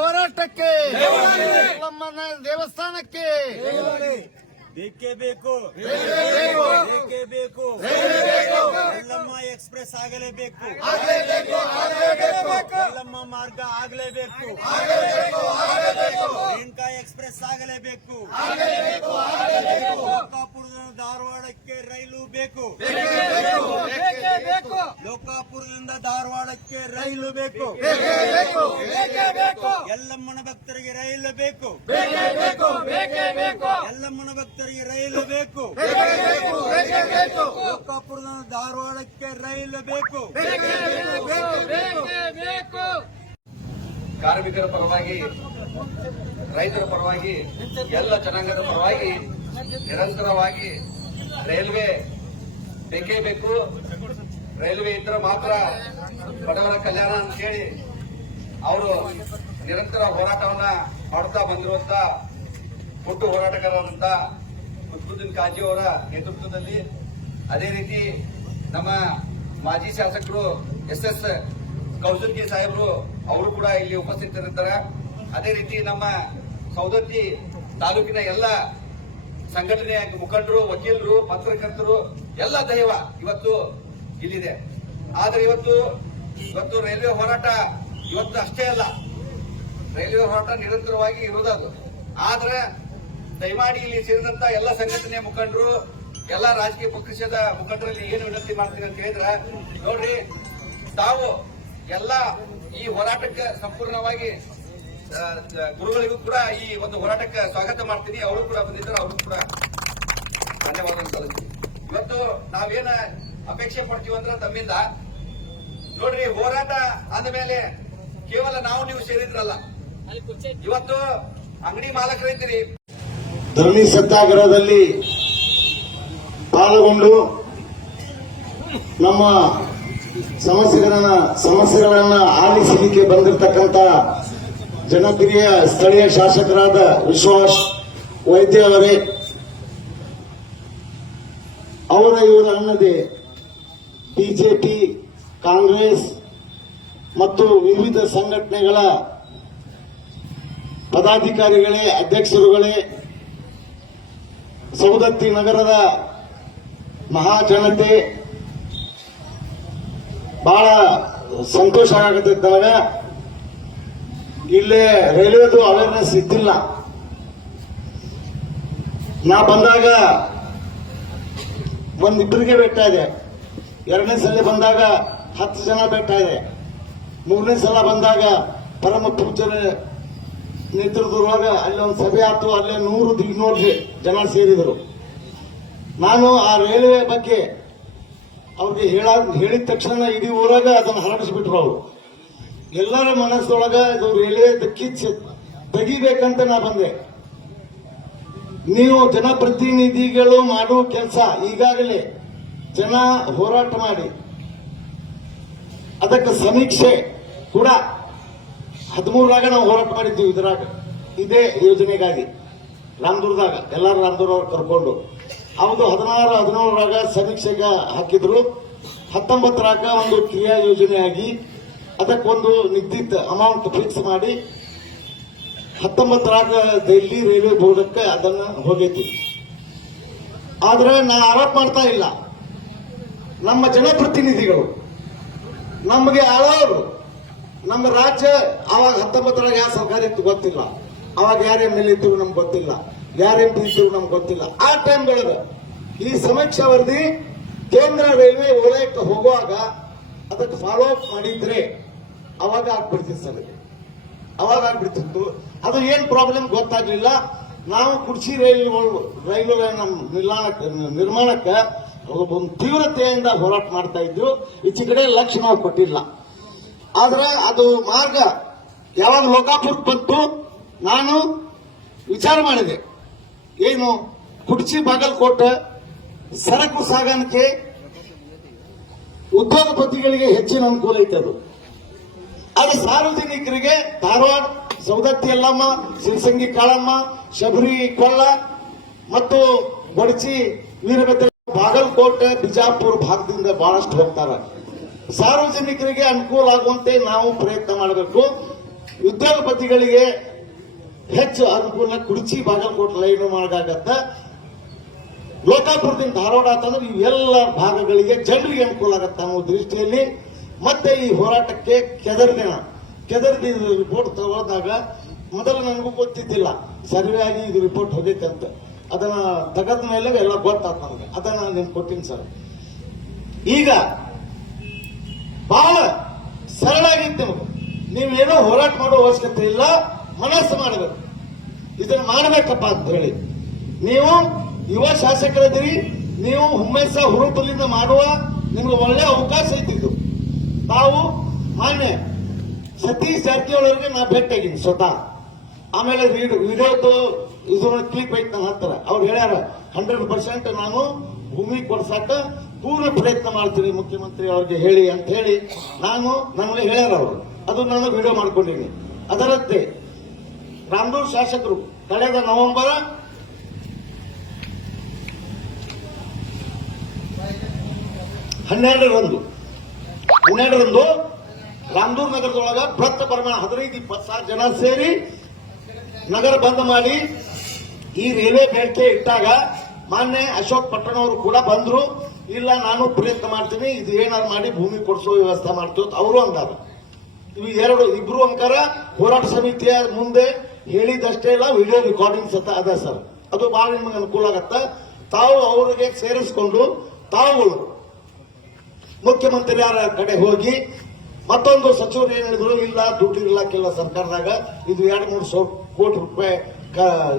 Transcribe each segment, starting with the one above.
ಹೋರಾಟಕ್ಕೆ ದೇವಸ್ಥಾನಕ್ಕೆ ಬೇಕೇ ಬೇಕು ಯಲ್ಲಮ್ಮ ಎಕ್ಸ್ಪ್ರೆಸ್ ಆಗಲೇಬೇಕು ಯಲ್ಲಮ್ಮ ಮಾರ್ಗ ಆಗಲೇಬೇಕು ರೇಣುಕಾ ಎಕ್ಸ್ಪ್ರೆಸ್ ಆಗಲೇಬೇಕು ಲೋಕಾಪುರದಿಂದ ಧಾರವಾಡಕ್ಕೆ ರೈಲು ಬೇಕು ಲೋಕಾಪುರದಿಂದ ಧಾರವಾಡಕ್ಕೆ ರೈಲು ಬೇಕು ಯಲ್ಲಮ್ಮನ ಭಕ್ತರಿಗೆ ರೈಲು ಬೇಕು ಯಲ್ಲಮ್ಮನ ಭಕ್ತರಿಗೆ ರೈಲು ಬೇಕು ಲೋಕಾಪುರದಿಂದ ಧಾರವಾಡಕ್ಕೆ ರೈಲು ಬೇಕು ಕಾರ್ಮಿಕರ ಪರವಾಗಿ ರೈತರ ಪರವಾಗಿ ಎಲ್ಲ ಜನಾಂಗದ ಪರವಾಗಿ ನಿರಂತರವಾಗಿ ರೈಲ್ವೆ ಬೇಕೇ ಬೇಕು. ರೈಲ್ವೆ ಇದ್ರೆ ಮಾತ್ರ ಬಡವರ ಕಲ್ಯಾಣ ಅಂತ ಹೇಳಿ ಅವರು ನಿರಂತರ ಹೋರಾಟವನ್ನ ಮಾಡುತ್ತಾ ಬಂದಿರುವಂತ ಒಟ್ಟು ಹೋರಾಟಗಾರರಂತ ಕುತುಬುದ್ದೀನ್ ಕಾಜಿ ಅವರ ನೇತೃತ್ವದಲ್ಲಿ, ಅದೇ ರೀತಿ ನಮ್ಮ ಮಾಜಿ ಶಾಸಕರು ಎಸ್ ಕೌಸಲ್ಗಿ ಸಾಹೇಬರು ಅವರು ಕೂಡ ಇಲ್ಲಿ ಉಪಸ್ಥಿತರಿದ್ದಾರೆ. ಅದೇ ರೀತಿ ನಮ್ಮ ಸೌದತ್ತಿ ತಾಲೂಕಿನ ಎಲ್ಲ ಸಂಘಟನೆಯ ಮುಖಂಡರು, ವಕೀಲರು, ಪತ್ರಕರ್ತರು ಎಲ್ಲ ದೈವ ಇವತ್ತು ಇಲ್ಲಿದೆ. ಆದರೆ ಇವತ್ತು ರೈಲ್ವೆ ಹೋರಾಟ ಇವತ್ತು ಅಷ್ಟೇ ಅಲ್ಲ, ರೈಲ್ವೆ ಹೋರಾಟ ನಿರಂತರವಾಗಿ ಇರುವುದದು. ಆದ್ರೆ ದಯಮಾಡಿ ಇಲ್ಲಿ ಸೇರಿದಂತ ಎಲ್ಲ ಸಂಘಟನೆಯ ಮುಖಂಡರು, ಎಲ್ಲ ರಾಜಕೀಯ ಪಕ್ಷದ ಮುಖಂಡರಲ್ಲಿ ಏನು ವಿನಂತಿ ಮಾಡ್ತೀನಿ ಅಂತ ಹೇಳಿದ್ರೆ, ನೋಡ್ರಿ, ತಾವು ಎಲ್ಲ ಈ ಹೋರಾಟಕ್ಕೆ ಸಂಪೂರ್ಣವಾಗಿ ಗುರುಗಳಿಗೂ ಕೂಡ ಈ ಒಂದು ಹೋರಾಟಕ್ಕೆ ಸ್ವಾಗತ ಮಾಡ್ತೀನಿ. ಅವರು ಕೂಡ ಬಂದಿದ್ದಾರೆ, ಅವರು ಕೂಡ ಧನ್ಯವಾದ ಸಲ್ಲಿಸ್ತೀನಿ. ಇವತ್ತು ನಾವೇನ ಅಪೇಕ್ಷೆ ಪಡ್ತೀವಿ ಅಂದ್ರೆ ತಮ್ಮಿಂದ, ನೋಡ್ರಿ, ಹೋರಾಟ ಅಂದ ಮೇಲೆ ಕೇವಲ ನಾವು ನೀವು ಸೇರಿದ್ರಲ್ಲ, ಇವತ್ತು ಅಂಗಡಿ ಮಾಲಕರಿದ್ದೀರಿ. ಧರಣಿ ಸತ್ಯಾಗ್ರಹದಲ್ಲಿ ಪಾಲ್ಗೊಂಡು ನಮ್ಮ ಸಮಸ್ಯೆಗಳನ್ನ ಆಲಿಸಲಿಕ್ಕೆ ಬಂದಿರತಕ್ಕಂತ ಜನಪ್ರಿಯ ಸ್ಥಳೀಯ ಶಾಸಕರಾದ ವಿಶ್ವಾಸ್ ವೈದ್ಯ ಅವರೇ, ಇವರ ಅನ್ನದೇ ಬಿಜೆಪಿ, ಕಾಂಗ್ರೆಸ್ ಮತ್ತು ವಿವಿಧ ಸಂಘಟನೆಗಳ ಪದಾಧಿಕಾರಿಗಳೇ, ಅಧ್ಯಕ್ಷರುಗಳೇ, ಸೌದತ್ತಿ ನಗರದ ಮಹಾಜನತೆ, ಬಹಳ ಸಂತೋಷ ಆಗತೈತೆ ನನಗ. ಇಲ್ಲೇ ರೈಲ್ವೆದು ಅವೇರ್ನೆಸ್ ಇದ್ದಿಲ್ಲ. ನಾ ಬಂದಾಗ ಒಂದಿಬ್ಬರಿಗೆ ಭೇಟ ಇದೆ, ಎರಡನೇ ಸಲ ಬಂದಾಗ 10 ಜನ ಭೇಟ ಇದೆ, ಮೂರನೇ ಸಲ ಬಂದಾಗ ಪರಮ ಪೂಜ್ಯರ ನೇತೃತ್ವದೊಳಗ ಅಲ್ಲಿ ಒಂದು ಸಭೆ ಆಯ್ತು, ಅಲ್ಲೇ 100-200 ಜನ ಸೇರಿದರು. ನಾನು ಆ ರೈಲ್ವೆ ಬಗ್ಗೆ ಅವ್ರಿಗೆ ಹೇಳಿದ ತಕ್ಷಣ ಇಡೀ ಊರಾಗ ಅದನ್ನು ಹರಡಿಸ್ಬಿಟ್ರು. ಅವರು ಎಲ್ಲರ ಮನಸ್ಸೊಳಗ ಇದು ರೈಲ್ವೆ ತೆಗಿಬೇಕಂತ ನಾ ಬಂದೆ. ನೀವು ಜನಪ್ರತಿನಿಧಿಗಳು ಮಾಡುವ ಕೆಲಸ ಈಗಾಗಲೇ ಜನ ಹೋರಾಟ ಮಾಡಿ ಅದಕ್ಕೆ ಸಮೀಕ್ಷೆ ಕೂಡ 13ರಾಗ ನಾವು ಹೋರಾಟ ಮಾಡಿದ್ದೀವಿ. ಇದೇ ಯೋಜನೆಗಾಗಿ ರಾಮದುರ್ಗದಾಗ ಎಲ್ಲರೂ ರಾಮದುರ್ಗ ಕರ್ಕೊಂಡು ಅವತ್ತು 16-17ರಾಗ ಸಮೀಕ್ಷೆಗೆ ಹಾಕಿದ್ರು. 19ರಾಗ ಒಂದು ಕ್ರಿಯಾ ಯೋಜನೆಯಾಗಿ ಅದಕ್ಕೊಂದು ನಿರ್ದಿಷ್ಟ ಅಮೌಂಟ್ ಫಿಕ್ಸ್ ಮಾಡಿ 19ರಾಗ ದೆಹಲಿ ರೈಲ್ವೆ ಬೋರ್ಡಕ್ಕೆ ಅದನ್ನ ಹೋಗೈತಿ. ಆದ್ರೆ ನಾ ಆರೋಪ ಮಾಡ್ತಾ ಇಲ್ಲ, ನಮ್ಮ ಜನಪ್ರತಿನಿಧಿಗಳು ನಮಗೆ ಆಳವರು, ನಮ್ಮ ರಾಜ್ಯ ಅವಾಗ 19ರಾಗ ಯಾವ ಸರ್ಕಾರ ಇತ್ತು ಗೊತ್ತಿಲ್ಲ, ಅವಾಗ ಯಾರು MLA ಇದ್ರು ನಮ್ಗೆ ಗೊತ್ತಿಲ್ಲ, ಯಾರು MP ಇದ್ರು ನಮ್ಗೆ ಗೊತ್ತಿಲ್ಲ. ಆ ಟೈಮ್ಗಳಿಗೆ ಈ ಸಮೀಕ್ಷಾ ವರದಿ ಕೇಂದ್ರ ರೈಲ್ವೆ ವಲಯಕ್ಕೆ ಹೋಗುವಾಗ ಅದಕ್ಕೆ ಫಾಲೋ ಅಪ್ ಮಾಡಿದ್ರೆ ಅವಾಗ ಆಗ್ಬಿಡ್ತಿತ್ತು. ಅದು ಏನ್ ಪ್ರಾಬ್ಲಮ್ ಗೊತ್ತಾಗ್ಲಿಲ್ಲ. ನಾವು ಕುರ್ಚಿ ರೈಲ್ವೆ ನಿರ್ಮಾಣಕ್ಕೆ ಒಂದು ತೀವ್ರತೆಯಿಂದ ಹೋರಾಟ ಮಾಡ್ತಾ ಇದ್ವು. ಈಚೆ ಕಡೆ ಲಕ್ಷ್ಯ ನಾವು ಕೊಟ್ಟಿಲ್ಲ. ಆದ್ರೆ ಅದು ಮಾರ್ಗ ಯಾವಾಗ ಲೋಕಾಪುರಕ್ಕೆ ಬಂತು, ನಾನು ವಿಚಾರ ಮಾಡಿದೆ, ಏನು ಕುರ್ಚಿ ಬಾಗಲಕೋಟೆ ಸರಕು ಸಾಗಾಣಿಕೆ ಉದ್ಯೋಗಪತಿಗಳಿಗೆ ಹೆಚ್ಚಿನ ಅನುಕೂಲ ಐತೆ ಅದು. ಆದ್ರೆ ಸಾರ್ವಜನಿಕರಿಗೆ ಧಾರವಾಡ, ಸೌದತ್ತಿ ಯಲ್ಲಮ್ಮ, ಸಿರಸಂಗಿ ಕಾಳಮ್ಮ, ಶಬರಿ ಕೊಳ್ಳ ಮತ್ತು ಬಡಚಿ, ವೀರಭದ್ರ, ಬಾಗಲಕೋಟೆ, ಬಿಜಾಪುರ ಭಾಗದಿಂದ ಬಹಳಷ್ಟು ಹೋಗ್ತಾರೆ. ಸಾರ್ವಜನಿಕರಿಗೆ ಅನುಕೂಲ ಆಗುವಂತೆ ನಾವು ಪ್ರಯತ್ನ ಮಾಡಬೇಕು. ಉದ್ಯೋಗಪತಿಗಳಿಗೆ ಹೆಚ್ಚು ಅನುಕೂಲ ಕುರ್ಚಿ ಬಾಗಲಕೋಟೆ ಲೈನ್ ಮಾಡಾಗತ್ತ. ಲೋಕಾಪುರದಿಂದ ಧಾರವಾಡ ಅಂತಂದ್ರೆ ಇವೆಲ್ಲ ಭಾಗಗಳಿಗೆ ಜನರಿಗೆ ಅನುಕೂಲ ಆಗತ್ತ ಅನ್ನೋ ದೃಷ್ಟಿಯಲ್ಲಿ ಮತ್ತೆ ಈ ಹೋರಾಟಕ್ಕೆ ಕೆದರ್ದಿ ರಿಪೋರ್ಟ್ ತಗೊಳ್ದಾಗ ಮೊದಲು ನನಗೂ ಗೊತ್ತಿದ್ದಿಲ್ಲ, ಸರ್ವೆ ಆಗಿ ಇದು ರಿಪೋರ್ಟ್ ಹೋಗೈತಂತ. ಅದನ್ನ ತೆಗೆದ ಮೇಲೆ ಎಲ್ಲ ಗೊತ್ತಾಗ್ತ ನನಗೆ. ಅದನ್ನ ನಿಮ್ಗೆ ಕೊಟ್ಟಿನಿ ಸರ್. ಈಗ ಬಹಳ ಸರಳ ಆಗಿತ್ತು ನಿಮಗೆ. ನೀವೇನೋ ಹೋರಾಟ ಮಾಡೋ ಅವಶ್ಯಕತೆ ಇಲ್ಲ, ಮನಸ್ಸು ಮಾಡಬೇಕು. ಇದನ್ನ ಮಾಡಬೇಕಪ್ಪ ಅಂತ ಹೇಳಿ ನೀವು ಯುವ ಶಾಸಕರಿದ್ದೀರಿ. ನೀವು ಹುಮ್ಮೆಸ ಹುರುಪುಲಿಂದ ಮಾಡುವ ನಿಮ್ಗೆ ಒಳ್ಳೆ ಅವಕಾಶ ಐತಿದ್ದು. ತಾವು ಮಾನ್ಯ ಸತೀಶ್ ಜಾರಕಿಹೊಳಿ ನಾ ಭೇಟಿಯಾಗಿನಿ ಸ್ವತಃ. ಆಮೇಲೆ ವಿಡಿಯೋದು ಇದ್ರ ಕ್ಲಿಪ್ ಐತೆ ನನ್ನ ಹತ್ರ. ಅವ್ರು ಹೇಳ್ಯಾರ 100% ನಾನು ಭೂಮಿ ಕೊಡ್ಸಾಕ ಪೂರ್ಣ ಪ್ರಯತ್ನ ಮಾಡ್ತೀನಿ ಮುಖ್ಯಮಂತ್ರಿ ಅವ್ರಿಗೆ ಹೇಳಿ ಅಂತ ಹೇಳಿ ನನಗೆ ಹೇಳ್ಯಾರ ಅವರು. ಅದು ನಾನು ವಿಡಿಯೋ ಮಾಡ್ಕೊಂಡಿನಿ. ಅದರಂತೆ ರಾಮದೂರ್ ಶಾಸಕರು ಕಳೆದ ನವೆಂಬರ್ 12ರಂದು ರಾಮದೂರ್ ನಗರದೊಳಗ ಬೃಹತ್ ಪ್ರಮಾಣ 15-20 ಸಾವಿರ ಜನ ಸೇರಿ ನಗರ ಬಂದ್ ಮಾಡಿ ಈ ರೈಲ್ವೆ ಬೇಡಿಕೆ ಇಟ್ಟಾಗ ಮಾನ್ಯ ಅಶೋಕ್ ಪಟ್ಟಣ ಅವರು ಕೂಡ ಬಂದ್ರು. ಇಲ್ಲ, ನಾನು ಪ್ರಯತ್ನ ಮಾಡ್ತೀನಿ, ಇದು ಏನಾದ್ರು ಮಾಡಿ ಭೂಮಿ ಕೊಡಿಸೋ ವ್ಯವಸ್ಥೆ ಮಾಡ್ತೀವಿ ಅವರು ಅಂದಾರ. ಇಬ್ರು ಅಂಕಾರ ಹೋರಾಟ ಸಮಿತಿಯ ಮುಂದೆ ಹೇಳಿದಷ್ಟೇ ಇಲ್ಲ, ವಿಡಿಯೋ ರೆಕಾರ್ಡಿಂಗ್ ಸತ ಅದ ಸರ್. ಅದು ಬಹಳ ನಿಮಗೆ ಅನುಕೂಲ ಆಗತ್ತ. ತಾವು ಅವರಿಗೆ ಸೇರಿಸಿಕೊಂಡು ತಾವುಗಳು ಮುಖ್ಯಮಂತ್ರಿಯರ ಕಡೆ ಹೋಗಿ ಮತ್ತೊಂದು ಸಚಿವರು ಏನ್ ಹೇಳಿದ್ರು, ಇಲ್ಲ ದುಡ್ಡು ಇರ್ಲಾಕಿಲ್ಲ ಸರ್ಕಾರದಾಗ, ಇದು 2-3 ಕೋಟಿ ರೂಪಾಯಿ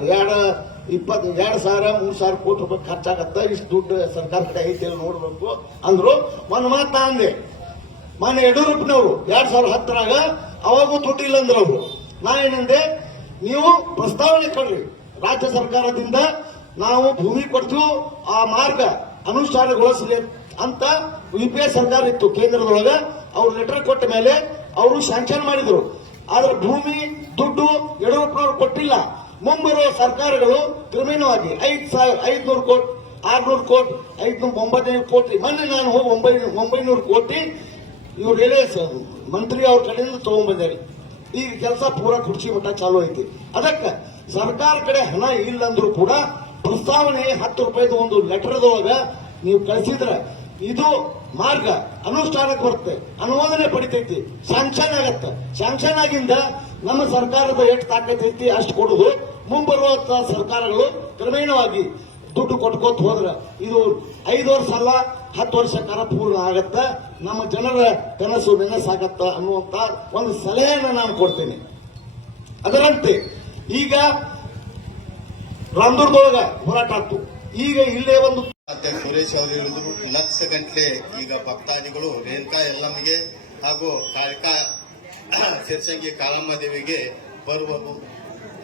2,000-3,000 ಕೋಟಿ ರೂಪಾಯಿ ಖರ್ಚಾಗತ್ತ, ಇಷ್ಟು ದುಡ್ಡು ಸರ್ಕಾರ ಕಡೆ ಐತಿ ನೋಡ್ಬೇಕು ಅಂದ್ರು. ಒಂದು ಮಾತು ಅಂದೆ, ಮಾನ್ಯ ಯಡಿಯೂರಪ್ಪನವರು 2010ರಾಗ ಅವಾಗೂ ದುಡ್ಡು ಇಲ್ಲ ಅಂದ್ರು ಅವರು. ನಾ ಏನಂದೆ, ನೀವು ಪ್ರಸ್ತಾವನೆ ಕೊಡ್ರಿ, ರಾಜ್ಯ ಸರ್ಕಾರದಿಂದ ನಾವು ಭೂಮಿ ಕೊಡ್ತೀವಿ, ಆ ಮಾರ್ಗ ಅನುಷ್ಠಾನಗೊಳಿಸಲಿ ಅಂತ UPA ಸರ್ಕಾರ ಇತ್ತು ಕೇಂದ್ರದೊಳಗ. ಅವ್ರು ಲೆಟರ್ ಕೊಟ್ಟ ಮೇಲೆ ಅವರು ಶಾಂಕ್ಷನ್ ಮಾಡಿದ್ರು. ಆದ್ರೆ ಭೂಮಿ ದುಡ್ಡು ಯಡಿಯೂರಪ್ಪನವರು ಕೊಟ್ಟಿಲ್ಲ. ಮುಂಬರುವ ಸರ್ಕಾರಗಳು ಕ್ರಮೇಣವಾಗಿ 500 ಕೋಟಿ, 600 ಕೋಟಿ, 599 ಕೋಟಿ, ಮೊನ್ನೆ ನಾನು ಹೋಗಿ 900 ಕೋಟಿ ಇವ್ರು ರೈಲ್ವೆ ಮಂತ್ರಿ ಅವ್ರ ಕಡೆಯಿಂದ ತಗೊಂಡ್ಬಂದಾರೆ. ಈಗ ಕೆಲಸ ಪೂರಾ ಕುರ್ಚಿ ಮಟ್ಟ ಚಾಲು ಐತಿ. ಅದಕ್ಕೆ ಸರ್ಕಾರ ಕಡೆ ಹಣ ಇಲ್ಲಂದ್ರೂ ಕೂಡ ಪ್ರಸ್ತಾವನೆ 10 ರೂಪಾಯಿದು ಒಂದು ಲೆಟರ್ದೊಳಗ ನೀವು ಕಳಿಸಿದ್ರೆ ಇದು ಮಾರ್ಗ ಅನುಷ್ಠಾನಕ್ಕೆ ಬರುತ್ತೆ, ಅನುಮೋದನೆ ಪಡಿತೈತಿ, ಶಾಂಕ್ಷನ್ ಆಗತ್ತೆ. ಶಾಂಕ್ಷನ್ ಆಗಿಂದ ನಮ್ಮ ಸರ್ಕಾರದ ಎಷ್ಟು ತಾಕತ್ತೈತಿ ಅಷ್ಟು ಕೊಡುದು. ಮುಂಬರುವ ಸರ್ಕಾರಗಳು ಕ್ರಮೇಣವಾಗಿ ದುಡ್ಡು ಕೊಟ್ಕೋತ ಹೋದ್ರೆ ಇದು 5 ವರ್ಷ ಅಲ್ಲ 10 ವರ್ಷ ಕಾಲ ಪೂರ್ಣ ಆಗತ್ತ. ನಮ್ಮ ಜನರ ಕನಸು ನೆನಸಾಗತ್ತ ಅನ್ನುವಂತ ಒಂದು ಸಲಹೆಯನ್ನು ನಾನು ಕೊಡ್ತೇನೆ. ಅದರಂತೆ ಈಗ ರಾಮದುರ್ಗದೊಳಗ ಹೋರಾಟ ಆಯ್ತು. ಈಗ ಇಲ್ಲೇ ಒಂದು ಅಧ್ಯಕ್ಷ ಸುರೇಶ್ ಅವರು ಹೇಳಿದ್ರು, ಲಕ್ಷ ಗಂಟಲೆ ಈಗ ಭಕ್ತಾದಿಗಳು ರೇಣುಕಾ ಯಲ್ಲಮ್ಮಗೆ ಹಾಗೂ ಕಾಳಿಕಾ ಸಿರಸಂಗಿ ಕಾಳಮ್ಮ ದೇವಿಗೆ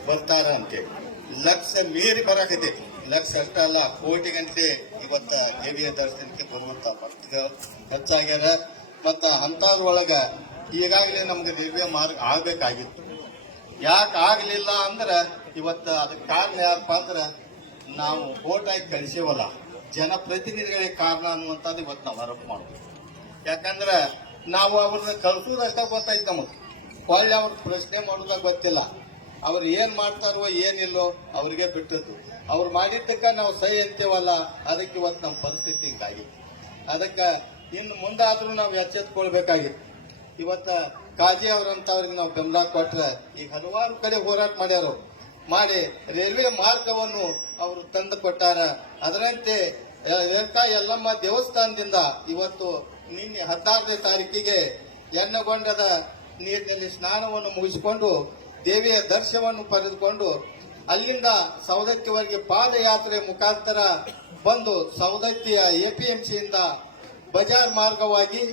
ಬರ್ತಾರ ಅಂತೆ. ಲಕ್ಷ ಮೀರಿ ಬರಾಕೈತಿ. ಲಕ್ಷ ಅಷ್ಟಲ್ಲ, ಕೋಟಿ ಗಂಟೆ ಇವತ್ತ ದೇವಿಯ ದರ್ಶನಕ್ಕೆ ಬರುವಂತ ಭಕ್ತರು ಹೆಚ್ಚಾಗ್ಯಾರ. ಮತ್ತ ಅಂತದ್ರೊಳಗ ಈಗಾಗಲೇ ನಮ್ಗೆ ರೈಲ್ವೆ ಮಾರ್ಗ ಆಗ್ಬೇಕಾಗಿತ್ತು. ಯಾಕೆ ಆಗ್ಲಿಲ್ಲ ಅಂದ್ರ ಇವತ್ತ ಅದಕ್ಕೆ ಕಾರಣ ಯಾರಪ್ಪ ಅಂದ್ರ ನಾವು ವೋಟ್ ಆಗಿ ಕಳಿಸೇವಲ್ಲ, ಜನಪ್ರತಿನಿಧಿಗಳೇ ಕಾರಣ ಅನ್ನುವಂಥದ್ದು ಇವತ್ತು ನಾವು ಆರೋಪ ಮಾಡ್ತೀವಿ. ಯಾಕಂದ್ರೆ ನಾವು ಅವ್ರನ್ನ ಕಳ್ಸೋದಷ್ಟ ಗೊತ್ತಾಯ್ತು ನಮಗೆ, ಹೊಳ್ಳಿ ಅವ್ರ ಪ್ರಶ್ನೆ ಮಾಡೋದಾಗ ಗೊತ್ತಿಲ್ಲ. ಅವ್ರು ಏನ್ ಮಾಡ್ತಾರೋ ಏನಿಲ್ಲೋ ಅವ್ರಿಗೆ ಬಿಟ್ಟದ್ದು. ಅವ್ರು ಮಾಡಿದ್ದಕ್ಕ ನಾವು ಸಹಿ ಅಂತೀವಲ್ಲ, ಅದಕ್ಕೆ ಇವತ್ತು ನಮ್ಮ ಪರಿಸ್ಥಿತಿ ಹಿಂಗಾಗಿತ್ತು. ಅದಕ್ಕೆ ಇನ್ನು ಮುಂದಾದ್ರೂ ನಾವು ಎಚ್ಚೆತ್ಕೊಳ್ಬೇಕಾಗಿತ್ತು. ಇವತ್ತ ಕಾಜಿ ಅವರಂತವ್ರಿಗೆ ನಾವು ಬೆಂಬಲ ಕೊಟ್ರೆ ಈಗ ಹಲವಾರು ಕಡೆ ಹೋರಾಟ ಮಾಡ್ಯಾರು, ಮಾಡಿ ರೈಲ್ವೆ ಮಾರ್ಗವನ್ನು ಅವರು ತಂದು ಕೊಟ್ಟಾರ. ಅದರಂತೆ ರೇಣುಕಾ ಯಲ್ಲಮ್ಮ ದೇವಸ್ಥಾನದಿಂದ ಇವತ್ತು ನಿನ್ನೆ 16ನೇ ತಾರೀಕಿಗೆ ಎಣ್ಣಗೊಂಡದ ನೀರಿನಲ್ಲಿ ಸ್ನಾನವನ್ನು ಮುಗಿಸಿಕೊಂಡು ದೇವಿಯ ದರ್ಶನವನ್ನು ಪಡೆದುಕೊಂಡು ಅಲ್ಲಿಂದ ಸವದತ್ತಿವರೆಗೆ ಪಾದಯಾತ್ರೆ ಮುಖಾಂತರ ಬಂದು ಸವದತ್ತಿಯ APMCಯಿಂದ ಬಜಾರ್ ಮಾರ್ಗವಾಗಿ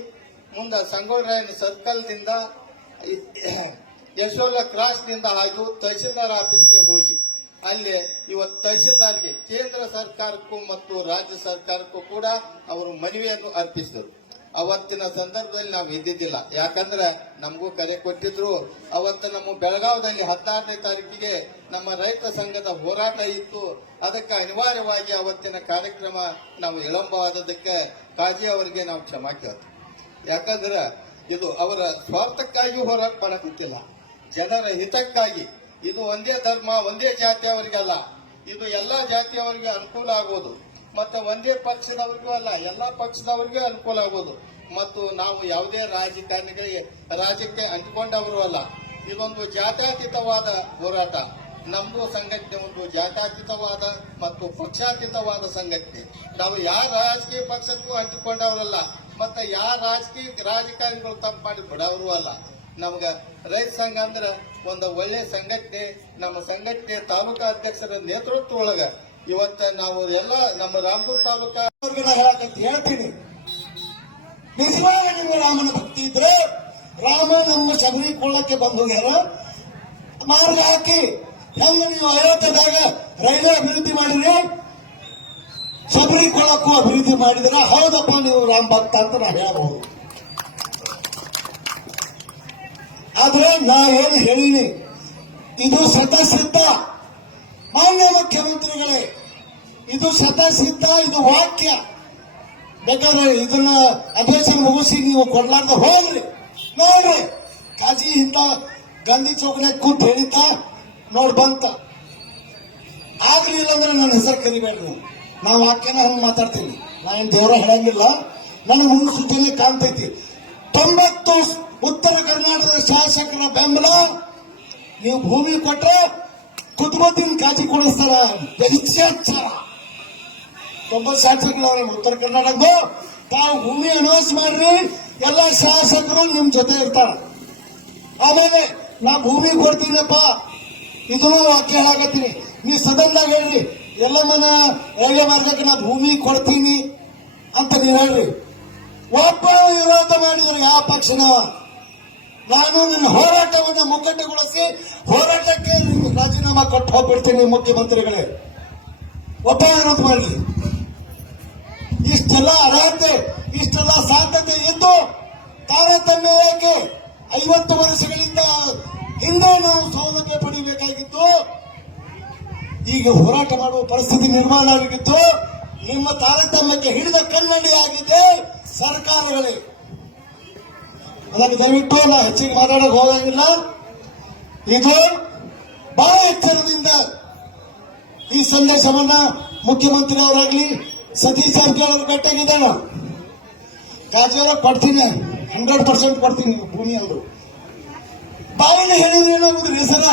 ಮುಂದೆ ಸಂಗೊಳ್ರಾಯನ ಸರ್ಕಲ್ನಿಂದ ಯಶೋಲ ಕ್ರಾಸ್ನಿಂದ ಹಾದು ತಹಸೀಲ್ದಾರ್ ಆಫೀಸ್ಗೆ ಹೋಗಿ ಅಲ್ಲಿ ಇವತ್ತು ತಹಸೀಲ್ದಾರ್ಗೆ ಕೇಂದ್ರ ಸರ್ಕಾರಕ್ಕೂ ಮತ್ತು ರಾಜ್ಯ ಸರ್ಕಾರಕ್ಕೂ ಕೂಡ ಅವರು ಮನವಿಯನ್ನು ಅರ್ಪಿಸಿದರು. ಅವತ್ತಿನ ಸಂದರ್ಭದಲ್ಲಿ ನಾವು ಇದ್ದಿದ್ದಿಲ್ಲ. ಯಾಕಂದ್ರೆ ನಮಗೂ ಕರೆ ಕೊಟ್ಟಿದ್ರು. ಅವತ್ತು ನಮ್ಮ ಬೆಳಗಾವದಲ್ಲಿ 16ನೇ ತಾರೀಕಿಗೆ ನಮ್ಮ ರೈತ ಸಂಘದ ಹೋರಾಟ ಇತ್ತು. ಅದಕ್ಕೆ ಅನಿವಾರ್ಯವಾಗಿ ಅವತ್ತಿನ ಕಾರ್ಯಕ್ರಮ ನಾವು ವಿಳಂಬವಾದದಕ್ಕೆ ಕಾಜಿ ಅವರಿಗೆ ನಾವು ಕ್ಷಮಾ ಕೇಳ್ತೀವಿ. ಯಾಕಂದ್ರೆ ಇದು ಅವರ ಸ್ವಾರ್ಥಕ್ಕಾಗಿ ಹೋರಾಟ ಮಾಡಕ್ಕಿಲ್ಲ, ಜನರ ಹಿತಕ್ಕಾಗಿ. ಇದು ಒಂದೇ ಧರ್ಮ ಒಂದೇ ಜಾತಿಯವರಿಗಲ್ಲ, ಇದು ಎಲ್ಲಾ ಜಾತಿಯವರಿಗೆ ಅನುಕೂಲ ಆಗೋದು. ಮತ್ತು ಒಂದೇ ಪಕ್ಷದವರಿಗೂ ಅಲ್ಲ, ಎಲ್ಲಾ ಪಕ್ಷದವರಿಗೂ ಅನುಕೂಲ ಆಗೋದು. ಮತ್ತು ನಾವು ಯಾವುದೇ ರಾಜ್ಯಕ್ಕೆ ಅಂಟಿಕೊಂಡವರು ಅಲ್ಲ. ಇದೊಂದು ಜಾತ್ಯತೀತವಾದ ಹೋರಾಟ. ನಮ್ದು ಸಂಘಟನೆ ಒಂದು ಜಾತ್ಯತೀತವಾದ ಮತ್ತು ಪಕ್ಷಾತೀತವಾದ ಸಂಘಟನೆ. ನಾವು ಯಾವ ರಾಜಕೀಯ ಪಕ್ಷಕ್ಕೂ ಅಂಟಿಕೊಂಡವರಲ್ಲ, ಮತ್ತೆ ಯಾವ ರಾಜಕಾರಣಿಗಳು ತಪ್ಪು ಮಾಡಿ ಬಿಡವರು ಅಲ್ಲ. ನಮ್ಗ ರೈತ ಸಂಘ ಅಂದ್ರೆ ಒಂದು ಒಳ್ಳೆ ಸಂಘಟನೆ. ನಮ್ಮ ಸಂಘಟನೆ ತಾಲೂಕಾ ಅಧ್ಯಕ್ಷರ ನೇತೃತ್ವ ಒಳಗ ಇವತ್ತ ನಾವು ಎಲ್ಲ ನಮ್ಮ ರಾಮದುರ್ಗ ತಾಲೂಕಾ ಹೇಳ್ತೀನಿ, ನಿಜವಾಗಿ ನಿಮಗೆ ರಾಮನ ಭಕ್ತಿ ಇದ್ರೆ ರಾಮ ನಮ್ಮ ಶಬರಿ ಕೊಳ್ಳಕ್ಕೆ ಬಂದು ಹೋಗ್ಯಾರ. ಮಾರ್ಗ ಹಾಕಿ ಹೆಂಗ ನೀವು ಅಯೋಧ್ಯದಾಗ ರೈಲ್ವೆ ಅಭಿವೃದ್ಧಿ ಮಾಡಿದ್ರಿ, ಶಬರಿ ಕೊಳ್ಳಕ್ಕೂ ಅಭಿವೃದ್ಧಿ ಮಾಡಿದ್ರ, ಹೌದಪ್ಪ ನೀವು ರಾಮ ಭಕ್ತ ಅಂತ ನಾ ಹೇಳಬಹುದು. ಆದ್ರೆ ನಾ ಏನು ಹೇಳಿನಿ, ಇದು ಸ್ವತಃಸಿದ್ಧ. ಮಾನ್ಯ ಮುಖ್ಯಮಂತ್ರಿಗಳೇ, ಇದು ಸ್ವತಃಸಿದ್ಧ, ಇದು ವಾಕ್ಯ. ಬೇಕಾದ್ರೆ ಇದನ್ನ ಅಧಿವೇಶನ ಮುಗಿಸಿ ನೀವು ಕೊಡ್ಲಾರ್ದ ಹೋಗ್ರಿ, ನೋಡ್ರಿ. ಕಾಜಿ ಇಂತ ಗಾಂಧಿ ಚೌಕ್ನಾಗ ಕೂತ್ ಹೇಳಿದ್ದ, ನೋಡ್ ಬಂತ. ಆಗ್ಲಿಲ್ಲ ಅಂದ್ರೆ ನನ್ನ ಹೆಸರು ಕರಿಬೇಡ್ರಿ. ನಾ ವಾಕ್ಯನ ಹಂಗೆ ಮಾತಾಡ್ತೀನಿ. ನಾ ಏನ್ ದೇವರ ಹೇಳಂಗಿಲ್ಲ, ನನ್ನ ಮುನ್ಸೂಚನೆ ಕಾಣ್ತೈತಿ. 90 ಉತ್ತರ ಕರ್ನಾಟಕದ ಶಾಸಕರ ಬೆಂಬಲ. ನೀವು ಭೂಮಿ ಕೊಟ್ರೆ ಕುತುಬುದ್ದೀನ್ ಕಾಜಿ ಕೊಡಿಸ್ತಾರ. 90 ಶಾಸಕರವ್ರೆ ಉತ್ತರ ಕರ್ನಾಟಕದ್ದು. ತಾವು ಭೂಮಿ ಅನೌನ್ಸ್ ಮಾಡ್ರಿ, ಎಲ್ಲ ಶಾಸಕರು ನಿಮ್ ಜೊತೆ ಇರ್ತಾರ. ಆಮೇಲೆ ನಾ ಭೂಮಿ ಕೊಡ್ತೀನಪ್ಪ, ಇದನ್ನು ವಾಕ್ಯ ಹೇಳಾಕತ್ತೀನಿ. ನೀವು ಸದನ್ದಾಗ ಹೇಳ್ರಿ, ಎಲ್ಲಮ್ಮನ ರೈಲ್ವೆ ಮಾರ್ಗಕ್ಕೆ ನಾ ಭೂಮಿ ಕೊಡ್ತೀನಿ ಅಂತ ನೀವು ಹೇಳ್ರಿ. ಒಬ್ಬ ವಿರೋಧ ಮಾಡಿದ್ರು ಯಾವ ಪಕ್ಷನವ. ನಾನು ನನ್ನ ಹೋರಾಟವನ್ನು ಮುಗ್ಗಟ್ಟುಗೊಳಿಸಿ ಹೋರಾಟಕ್ಕೆ ರಾಜೀನಾಮಾ ಕೊಟ್ಟು ಹೋಗ್ಬಿಡ್ತೀನಿ ಮುಖ್ಯಮಂತ್ರಿಗಳೇ. ಒಬ್ಬ ವಿರೋಧ ಮಾಡಲಿ. ಇಷ್ಟೆಲ್ಲ ಅರ್ಹತೆ, ಇಷ್ಟೆಲ್ಲ ಸಾಧ್ಯತೆ ಇದ್ದು ತಾರತಮ್ಯ ಯಾಕೆ? 50 ವರ್ಷಗಳಿಂದ ಹಿಂದೆ ನಾವು ಸೌಲಭ್ಯ ಪಡಿಬೇಕಾಗಿತ್ತು. ಈಗ ಹೋರಾಟ ಮಾಡುವ ಪರಿಸ್ಥಿತಿ ನಿರ್ಮಾಣ ಆಗಿತ್ತು. ನಿಮ್ಮ ತಾರತಮ್ಯಕ್ಕೆ ಹಿಡಿದ ಕನ್ನಡಿ ಆಗಿದೆ ಸರ್ಕಾರಗಳೇ. ಅದನ್ನು ದಯವಿಟ್ಟು ನಾವು ಹೆಚ್ಚಿಗೆ ಮಾತಾಡೋಕೆ ಹೋಗಂಗಿಲ್ಲ. ಇದು ಬಹಳ ಎಚ್ಚರದಿಂದ ಈ ಸಂದೇಶವನ್ನ ಮುಖ್ಯಮಂತ್ರಿ ಅವರಾಗ್ಲಿ ಸತೀಶ್ ಜಾರಕಿಹೊಳಿ ಅವರು ಗಟ್ಟಿಗಿದ್ದಾರ. ಕಾಜೇರ ಕೊಡ್ತೀನಿ, 100% ಕೊಡ್ತೀನಿ ಭೂಮಿ ಅಂದ್ರು. ಬಾವಿನ ಹೇಳಿದ್ರೆ ಏನಾಗುದ್ರಿ ಹೆಸರ?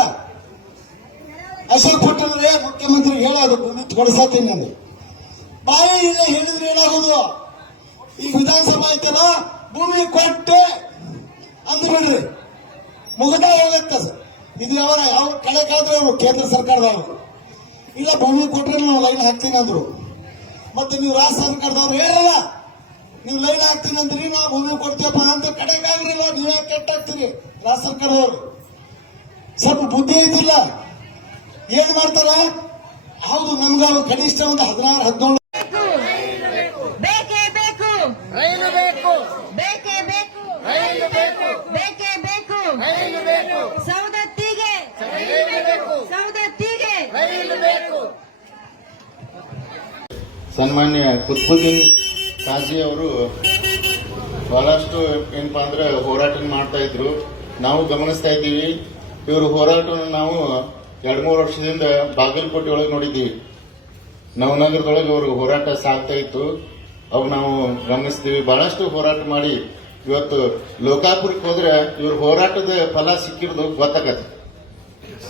ಅಶೋಕ್ ಪಟ್ಟಣರೇ ಮುಖ್ಯಮಂತ್ರಿ ಹೇಳೋದು ಭೂಮಿ ಕೊಡಿಸಾತೀನಿ ಅಂದ್ರು. ಬಾವಿಯಿಂದ ಹೇಳಿದ್ರೆ ಏನಾಗುದು? ಈಗ ವಿಧಾನಸಭಾ ಐತಲ್ಲ, ಭೂಮಿ ಕೊಟ್ಟೆ ಅಂದು ಬಿಡ್ರಿ, ಮುಗಿದ ಹೋಗತ್ತೆ. ಇದು ಯಾವ ಕಡೆಗಾದ್ರೆ ಅವರು ಕೇಂದ್ರ ಸರ್ಕಾರದವರು ಇಲ್ಲ ಭೂಮಿ ಕೊಟ್ರೆ ನಾವು ಲೈನ್ ಹಾಕ್ತೀನಿ ಅಂದ್ರು. ಮತ್ತೆ ನೀವು ರಾಜ್ಯ ಸರ್ಕಾರದವ್ರು ಹೇಳಲ್ಲ, ನೀವು ಲೈನ್ ಹಾಕ್ತೀನಿ ಅಂದ್ರಿ, ನಾವು ಭೂಮಿ ಕೊಡ್ತೀವಪ್ಪ ಅಂತ ಕಡೆಗಾಗ್ರಿಲ್ಲ. ನೀವೇ ಕೆಟ್ಟಾಗ್ತೀರಿ ರಾಜ್ಯ ಸರ್ಕಾರದವರು. ಸ್ವಲ್ಪ ಬುದ್ಧಿ ಐತಿಲ್ಲ, ಏನ್ ಮಾಡ್ತಾರ? ಹೌದು, ನಮ್ಗೆ ಅವ್ರು ಕನಿಷ್ಠ ಒಂದು 16-17 ಬೇಕೇ ಬೇಕು, ರೈಲು ಬೇಕು, ಬೇಕೇ ಬೇಕು, ರೈಲು ಬೇಕು, ಬೇಕೇ ಬೇಕು, ರೈಲು ಬೇಕು, ಸವದತ್ತಿಗೆ, ರೈಲು ಬೇಕು, ಸವದತ್ತಿಗೆ. ರೈಲು ಬೇಕು. ಸನ್ಮಾನ್ಯ ಕುತುಬುದ್ದೀನ್ ಕಾಜಿ ಅವರು ಬಹಳಷ್ಟು ಏನಪ್ಪಾ ಅಂದ್ರೆ ಹೋರಾಟ ಮಾಡ್ತಾ ಇದ್ರು. ನಾವು ಗಮನಿಸ್ತಾ ಇದ್ದೀವಿ. ಇವರು ಹೋರಾಟವನ್ನು ನಾವು 2-3 ವರ್ಷದಿಂದ ಬಾಗಲಕೋಟೆ ಒಳಗೆ ನೋಡಿದ್ದೀವಿ. ನವನಗರದೊಳಗೆ ಅವರು ಹೋರಾಟ ಸಾಗ್ತಾ ಇತ್ತು. ಅವು ನಾವು ಗಮನಿಸ್ತೀವಿ. ಬಹಳಷ್ಟು ಹೋರಾಟ ಮಾಡಿ ಇವತ್ತು ಲೋಕಾಪುರಕ್ಕೆ ಹೋದ್ರೆ ಇವ್ರ ಹೋರಾಟದ ಫಲ ಸಿಕ್ಕಿರೋದು ಗೊತ್ತಾಗತ್ತೆ.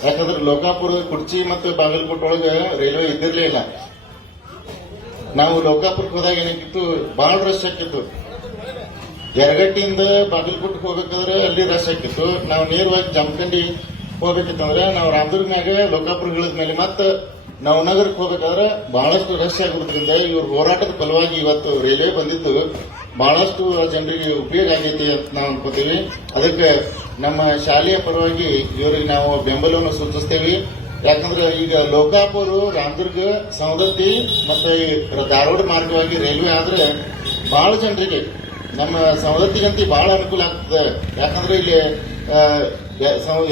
ಯಾಕಂದ್ರೆ ಲೋಕಾಪುರದ ಕುರ್ಚಿ ಮತ್ತು ಬಾಗಲಕೋಟೆ ಒಳಗೆ ರೈಲ್ವೆ ಇದ್ದಿರ್ಲೇ ಇಲ್ಲ. ನಾವು ಲೋಕಾಪುರಕ್ಕೆ ಹೋದಾಗ ಏನಾಗಿತ್ತು, ಬಹಳ ರಶ್ ಆಗಿತ್ತು. ಯರಗಟ್ಟಿಯಿಂದ ಬಾಗಲಕೋಟೆ ಹೋಗ್ಬೇಕಾದ್ರೆ ಅಲ್ಲಿ ರಶ್ ಆಗಿತ್ತು. ನಾವು ನೇರವಾಗಿ ಜಮಖಂಡಿ ಹೋಗ್ಬೇಕಿತ್ತಂದ್ರೆ ನಾವು ರಾಮದುರ್ಗ ಮ್ಯಾಗ ಲೋಕಾಪುರ ಇಳಿದ ಮೇಲೆ ಮತ್ತೆ ನವನಗರಕ್ಕೆ ಹೋಗ್ಬೇಕಾದ್ರೆ ಬಹಳಷ್ಟು ರಶ್ ಆಗೋದ್ರಿಂದ ಇವ್ರ ಹೋರಾಟದ ಫಲವಾಗಿ ಇವತ್ತು ರೈಲ್ವೆ ಬಂದಿದ್ದು ಬಹಳಷ್ಟು ಜನರಿಗೆ ಉಪಯೋಗ ಆಗೈತಿ ಅಂತ ನಾವು ಅನ್ಕೋತೀವಿ. ಅದಕ್ಕೆ ನಮ್ಮ ಶಾಲೆಯ ಪರವಾಗಿ ಇವರಿಗೆ ನಾವು ಬೆಂಬಲವನ್ನು ಸೂಚಿಸ್ತೇವೆ. ಯಾಕಂದ್ರೆ ಈಗ ಲೋಕಾಪುರ, ರಾಮದುರ್ಗ, ಸವದತ್ತಿ ಮತ್ತೆ ಧಾರವಾಡ ಮಾರ್ಗವಾಗಿ ರೈಲ್ವೆ ಆದ್ರೆ ಬಹಳ ಜನರಿಗೆ ನಮ್ಮ ಸವದತ್ತಿಗಂತೂ ಬಹಳ ಅನುಕೂಲ ಆಗ್ತದೆ. ಯಾಕಂದ್ರೆ ಇಲ್ಲಿ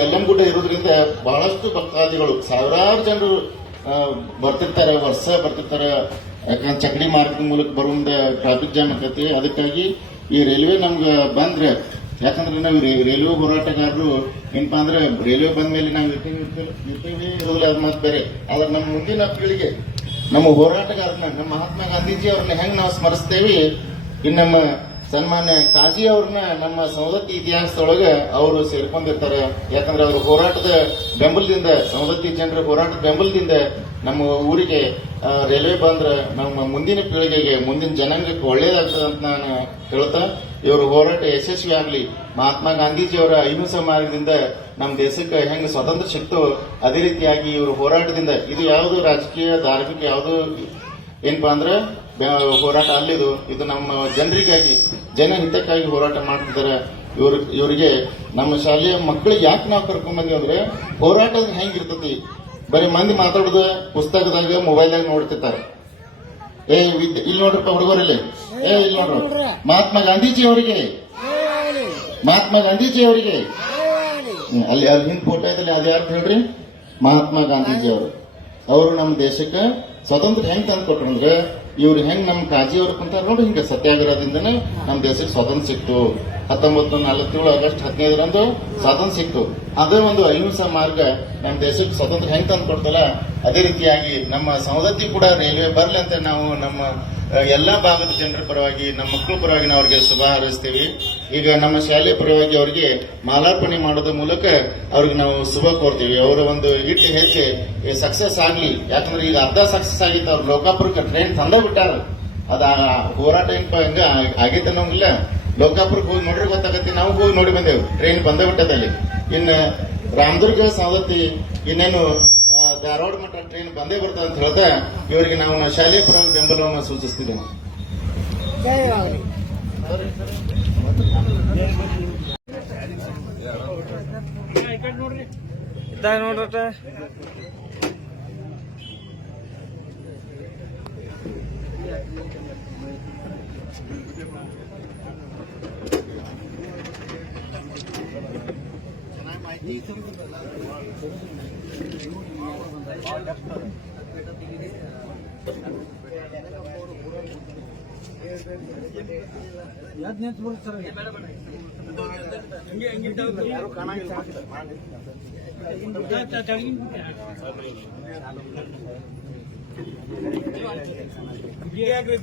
ಯಲ್ಲಂಗುಡ್ಡ ಇರೋದ್ರಿಂದ ಬಹಳಷ್ಟು ಭಕ್ತಾದಿಗಳು ಸಾವಿರಾರು ಜನರು ಬರ್ತಿರ್ತಾರೆ, ವರ್ಷ ಬರ್ತಿರ್ತಾರೆ. ಯಾಕಂದ್ರೆ ಚಕಡಿ ಮಾರ್ಗದ ಮೂಲಕ ಬರುವಂತ ಟ್ರಾಫಿಕ್ ಜಾಮ್ ಆಕತಿ. ಅದಕ್ಕಾಗಿ ಈ ರೈಲ್ವೆ ನಮ್ಗೆ ಬಂದ್ರೆ, ಯಾಕಂದ್ರೆ ನಾವು ರೈಲ್ವೆ ಹೋರಾಟಗಾರರು ಏನಪ್ಪಾ ಅಂದ್ರೆ ರೈಲ್ವೆ ಬಂದ ಮೇಲೆ ನಾವು ಇರ್ತೀವಿ ಇರೋದಿಲ್ಲ, ಅದು ಮತ್ತೆ ಬೇರೆ. ಆದ್ರೆ ನಮ್ಮ ಮುಂದಿನ ಪೀಳಿಗೆ ನಮ್ಮ ಹೋರಾಟಗಾರನ, ನಮ್ಮ ಮಹಾತ್ಮ ಗಾಂಧೀಜಿ ಅವ್ರನ್ನ ಹೆಂಗ್ ನಾವು ಸ್ಮರಿಸ್ತೇವೆ, ಇನ್ನು ನಮ್ಮ ಸನ್ಮಾನ್ಯ ಕಾಜಿ ಅವ್ರನ್ನ ನಮ್ಮ ಸವದತ್ತಿ ಇತಿಹಾಸದೊಳಗೆ ಅವರು ಸೇರ್ಕೊಂಡಿರ್ತಾರೆ. ಯಾಕಂದ್ರೆ ಅವ್ರ ಹೋರಾಟದ ಬೆಂಬಲದಿಂದ, ಸವದತ್ತಿ ಜನರ ಹೋರಾಟದ ಬೆಂಬಲದಿಂದ ನಮ್ಮ ಊರಿಗೆ ರೈಲ್ವೆ ಬಂದ್ರೆ ನಮ್ಮ ಮುಂದಿನ ಪೀಳಿಗೆಗೆ, ಮುಂದಿನ ಜನಾಂಗಕ್ಕೆ ಒಳ್ಳೇದಾಗ್ತದೆ ಅಂತ ನಾನು ಹೇಳ್ತಾ, ಇವರ ಹೋರಾಟ ಯಶಸ್ವಿ ಆಗಲಿ. ಮಹಾತ್ಮ ಗಾಂಧೀಜಿ ಅವರ ಅಹಿಂಸಾ ಮಾರ್ಗದಿಂದ ನಮ್ಮ ದೇಶಕ್ಕೆ ಹೆಂಗೆ ಸ್ವಾತಂತ್ರ್ಯ ಸಿಕ್ತು, ಅದೇ ರೀತಿಯಾಗಿ ಇವರ ಹೋರಾಟದಿಂದ, ಇದು ಯಾವುದು ರಾಜಕೀಯ ಧಾರ್ಮಿಕ ಯಾವುದು ಏನಪ್ಪಾ ಅಂದ್ರೆ ಹೋರಾಟ ಅಲ್ಲಿದು, ಇದು ನಮ್ಮ ಜನರಿಗಾಗಿ, ಜನಹಿತಕ್ಕಾಗಿ ಹೋರಾಟ ಮಾಡ್ತಿದ್ದಾರೆ. ಇವರಿಗೆ ನಮ್ಮ ಶಾಲೆಯ ಮಕ್ಕಳಿಗೆ ಯಾಕೆ ನಾವು ಕರ್ಕೊಂಡ್ ಬಂದ್ವಿ ಅಂದ್ರೆ, ಹೋರಾಟದ ಹೆಂಗಿರ್ತತಿ, ಬರೀ ಮಂದಿ ಮಾತಾಡೋದು ಪುಸ್ತಕದಾಗ ಮೊಬೈಲ್ದಾಗ ನೋಡ್ತಿರ್ತಾರೆ. ಇಲ್ಲಿ ನೋಡ್ರಪ್ಪ ಹುಡುಗರಲ್ಲಿ, ಇಲ್ಲಿ ನೋಡ್ರ ಮಹಾತ್ಮ ಗಾಂಧೀಜಿ ಅವರಿಗೆ, ಮಹಾತ್ಮ ಗಾಂಧೀಜಿ ಅವರಿಗೆ ಅಲ್ಲಿ ಹಿಂದ್ ಫೋಟೋ ಐತಲ್ಲಿ ಅದು ಯಾರು ಹೇಳ್ರಿ, ಮಹಾತ್ಮ ಗಾಂಧೀಜಿ ಅವರು ನಮ್ಮ ದೇಶಕ್ಕೆ ಸ್ವಾತಂತ್ರ್ಯ ಹೆಂಗ್ ತಂದು ಕೊಟ್ರು ಅಂದ್ರೆ, ಇವ್ರು ಹೆಂಗ್ ನಮ್ಮ ಕಾಜಿ ಅವ್ರ ಕುಂತಾರ ನೋಡಿ, ಹಿಂಗ ಸತ್ಯಾಗ್ರಹದಿಂದನೇ ನಮ್ಮ ದೇಶಕ್ಕೆ ಸ್ವಾತಂತ್ರ್ಯ ಸಿಕ್ತು. 1947 ಆಗಸ್ಟ್ 15ರಂದು ಸ್ವಾತಂತ್ರ್ಯ ಸಿಕ್ತು. ಅದೇ ಒಂದು ಅಹಿಂಸಾ ಮಾರ್ಗ ನಮ್ಮ ದೇಶಕ್ಕೆ ಸ್ವಾತಂತ್ರ್ಯ ಹೆಂಗ್ ತಂದು ಕೊಡ್ತಲ್ಲ, ಅದೇ ರೀತಿಯಾಗಿ ನಮ್ಮ ಸವದತ್ತಿ ಕೂಡ ರೈಲ್ವೆ ಬರ್ಲಿ ಅಂತ ನಾವು ನಮ್ಮ ಎಲ್ಲಾ ಭಾಗದ ಜನರ ಪರವಾಗಿ, ನಮ್ಮ ಮಕ್ಕಳ ಪರವಾಗಿ ನಾವು ಅವ್ರಿಗೆ ಶುಭ ಹಾರೈಸ್ತೀವಿ. ಈಗ ನಮ್ಮ ಶಾಲೆಯ ಪರವಾಗಿ ಅವರಿಗೆ ಮಾಲಾರ್ಪಣೆ ಮಾಡೋದ್ರ ಮೂಲಕ ಅವ್ರಿಗೆ ನಾವು ಶುಭ ಕೋರ್ತೀವಿ. ಅವರ ಒಂದು ಇಟ್ಟು ಹೆಚ್ಚೆ ಸಕ್ಸಸ್ ಆಗ್ಲಿ. ಯಾಕಂದ್ರೆ ಈಗ ಅರ್ಧ ಸಕ್ಸಸ್ ಆಗಿತ್ತು, ಅವ್ರು ಲೋಕಾಪುರಕ್ಕೆ ಟ್ರೈನ್ ತಂದ ಬಿಟ್ಟಾರ. ಅದ ಹೋರಾಟ ಹೆಂಗ ಆಗೈತೆ ಅನ್ನೋಂಗಿಲ್ಲ. ಲೋಕಾಪುರಕ್ಕೆ ಹೋಗಿ ನೋಡ್ರಿ ಗೊತ್ತಾಗತ್ತೆ. ನಾವು ಹೋಗಿ ನೋಡಿ ಬಂದೇವು, ಟ್ರೈನ್ ಬಂದ ಬಿಟ್ಟದಲ್ಲಿ. ಇನ್ನು ರಾಮದುರ್ಗ ಸವದತ್ತಿ ಇನ್ನೇನು ಧಾರವಾಡ ಮಟ್ಟ ಟ್ರೈನ್ ಬಂದೇ ಬರ್ತದೆ ಅಂತ ಹೇಳ್ತಾ ಇವರಿಗೆ ನಾವು ಶಾಲೆಯ ಪರವಾಗಿ ಬೆಂಬಲವನ್ನು ಸೂಚಿಸ್ತಿದ್ದೇವೆ. ನೋಡ್ರಿ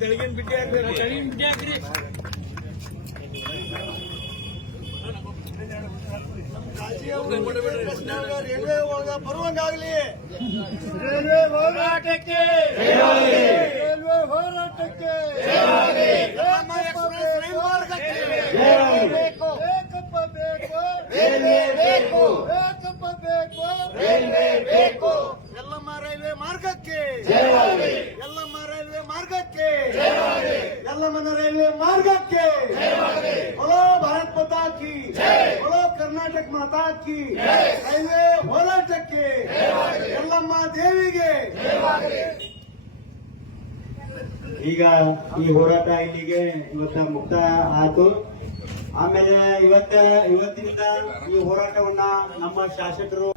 ತೆಳಗಿನ ಬಿಟ್ಟಿ ಹಾಕ್ರಿ. ರೈಲ್ವೆ ಒಳಗ ಬರುವಂಗಾಗಲಿ. ರೈಲ್ವೆ ಹೋರಾಟಕ್ಕೆ, ರೈಲ್ವೆ ಹೋರಾಟಕ್ಕೆ, ಬೇಕು, ಬೇಕಪ್ಪ ಬೇಕು, ರೈಲ್ವೆ ಬೇಕು, ಬೇಕಪ್ಪ ಬೇಕು, ರೈಲ್ವೆ ಬೇಕು. ಎಲ್ಲಮ್ಮ ರೈಲ್ವೆ ಮಾರ್ಗಕ್ಕೆ, ಎಲ್ಲಮ್ಮ ರೈಲ್ವೆ ಮಾರ್ಗಕ್ಕೆ, ಎಲ್ಲಮ್ಮನ ರೈಲ್ವೆ ಮಾರ್ಗಕ್ಕೆ. बोलो भारत माता की, बोलो कर्नाटक माता की, ರೈಲ್ವೆ ಹೋರಾಟಕ್ಕೆ, ಎಲ್ಲಮ್ಮ ದೇವಿಗೆ. ಈಗ ಈ ಹೋರಾಟ ಇಲ್ಲಿಗೆ ಇವತ್ತ ಮುಕ್ತಾಯ ಆಯ್ತು. ಆಮೇಲೆ ಇವತ್ತಿನಿಂದ ಈ ಹೋರಾಟವನ್ನ ನಮ್ಮ ಶಾಸಕರು